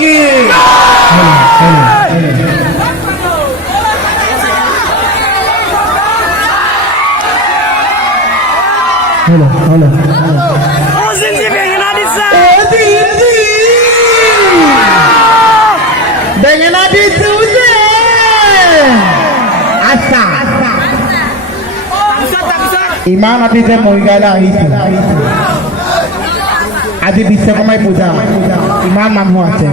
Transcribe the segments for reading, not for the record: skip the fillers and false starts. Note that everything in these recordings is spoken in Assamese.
নেকি? বেঙেনা দিছো যে আচ্ছা ইমান ৰাতিতে মৰিগাঁৱলৈ আহিছো আজি বিশ্বকৰ্মাই পূজা ইমান মানুহ আছে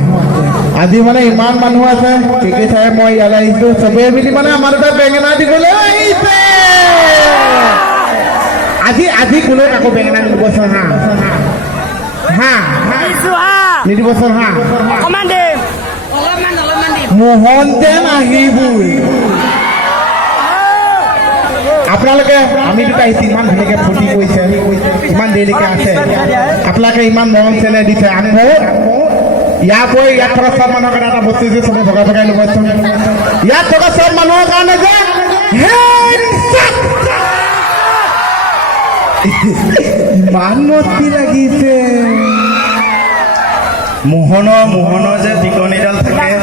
আজি মানে ইমান মানুহ আছে কেকে চাই মই ইয়ালৈ আহিছো চবে মিলি মানে আমাৰ তাত বেঙেনা দিবলৈ আহিছে আজি আজি কোনো কাকো বেঙেনা নিদিবচোন হা নিদিবচোন হা মোহন যেন আহিবই আপোনালোকে আমি দুটা আহিছো ইমান ধুনীয়াকে ফূৰ্তি কৰিছে ইমান দেৰিলৈকে আছে আপোনালোকে ইমান মৰম চেনেহ দিছে আকৌ ইয়াৰ পৰা ইয়াত থকা চব মানুহৰ কাৰণে এটা বস্তু দিছে চবে ভগাই ভগাই ল'বচোন ইয়াত থকা চব মানুহৰ কাৰণে যে ইমান মস্তি লাগিছে মোহনৰ যে টিকনিডাল থাকে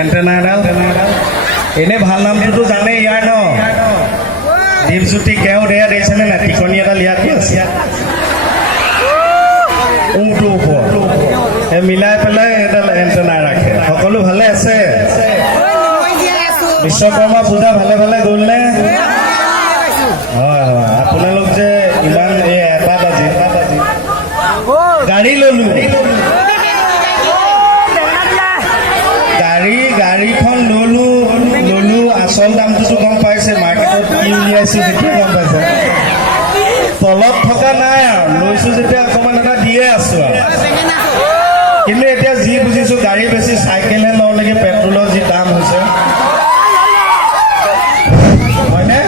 এণ্টেনাডাল এনে ভাল নামটোতো জানে ইয়াৰ ন দীপজ্যোতি কেও দেয়া দেখিছেনে নাই টিকনি এডাল ইয়াত আছে উমটো ওপৰত সেই মিলাই পেলাই এডাল এণ্টেনা ৰাখে সকলো ভালে আছে বিশ্বকৰ্মা পূজা ভালে ভালে গ'লনে হয় হয় আপোনালোক যে ইমান এই এটা বাজি গাড়ী ল'লো গাড়ীখন ল'লো আচল দামটোতো গম পাইছে মাৰ্কেটত কি উলিয়াইছো যেতিয়া গম পাইছে তলত থকা নাই আৰু লৈছো যেতিয়া অকণমান এটা দিয়ে আছো আৰু কিন্তু এতিয়া যি বুজিছো গাড়ী বেছি চাইকেলহে লওঁ নেকি পেট্ৰলৰ যি দাম হৈছে হয়নে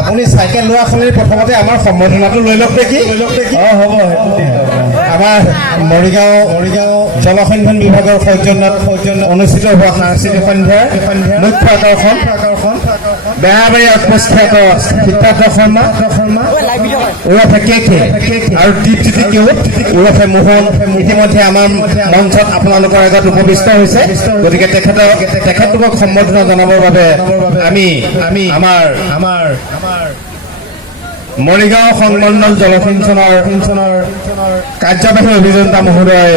আপুনি চাইকেল লোৱা সলনি প্ৰথমতে আমাৰ সম্বৰ্ধনাটো লৈ লওক নেকি অঁ হ'ব আমাৰ মৰিগাঁও জলসিঞ্চন বিভাগৰ সৌজন্যত অনুষ্ঠিত হোৱা সাংস্কৃতিক সন্ধ্যাৰ মুখ্য আকৰ্ষণ বেহাবাৰী অস্পৃশ্য সিদ্ধাৰ্থ শৰ্মা ওৰফে কে আৰু দীপজ্যোতি কেওট ওৰফে মোহন ইতিমধ্যে আমাৰ মঞ্চত আপোনালোকৰ আগত উপবিষ্ট হৈছে গতিকে তেখেতলোকক সম্বৰ্ধনা জনাবৰ বাবে আমি আমাৰ মৰিগাঁও সংমণ্ডল জলসিঞ্চনৰ কাৰ্যবাহী অভিযন্তা মহোদয়